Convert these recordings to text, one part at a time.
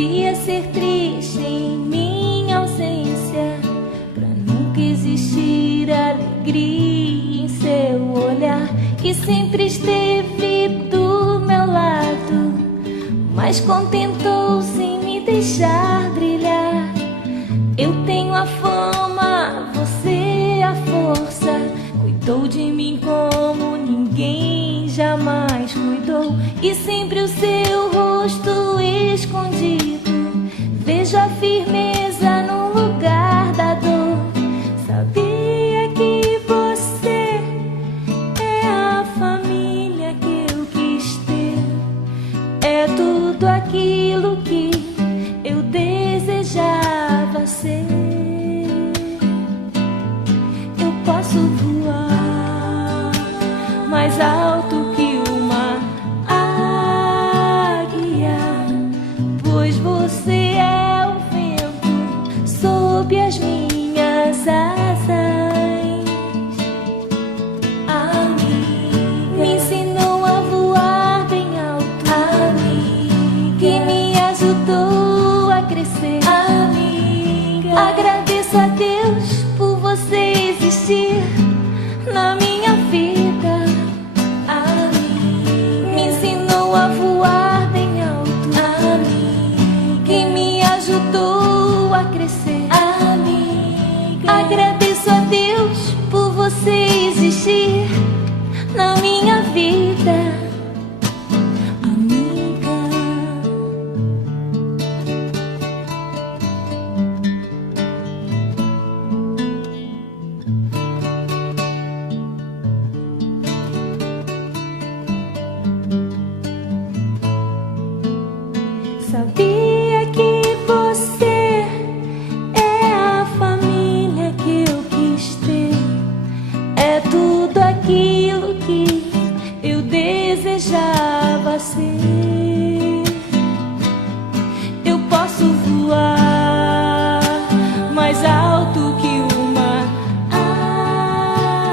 devia ser triste em minha ausência, pra nunca existir alegria em seu olhar. E sempre esteve do meu lado, mas contentou-se em me deixar brilhar. Eu tenho a fama, você a força. Cuidou de mim como ninguém jamais cuidou. E sempre o seu rosto escondido, vejo a firmeza no lugar da dor. Sabia que você é a família que eu quis ter. É tudo aquilo que eu desejava ser. Eu posso voar mais alto que uma águia, pois você é o vento sob as minhas asas. A mim me ensinou a voar bem alto, a mim que me ajudou a crescer. Amiga, agradeço a Deus por você existir na minha vida. Amiga, me ensinou a voar bem alto, amiga, que me ajudou a crescer. Amiga, agradeço a Deus por você existir na minha vida. Sabia que você é a família que eu quis ter. É tudo aquilo que eu desejava ser. Eu posso voar mais alto que uma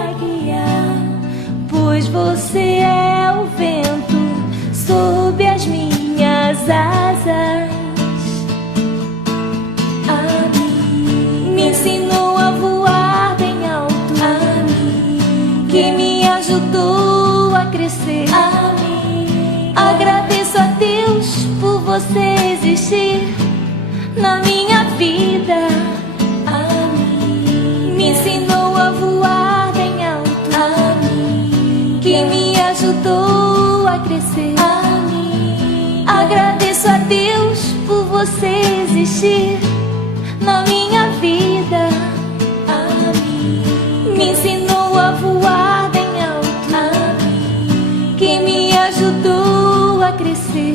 águia, pois você é o vento sob as minhas asas. A mim me ensinou a voar bem alto, a mim que me ajudou a crescer. A mim agradeço a Deus por você existir na minha vida. A mim me ensinou a voar bem alto, a mim que me ajudou a crescer. Agradeço a Deus por você existir na minha vida. Me ensinou a voar bem alto, que me ajudou a crescer.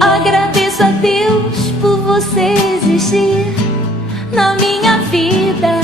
Agradeço a Deus por você existir na minha vida.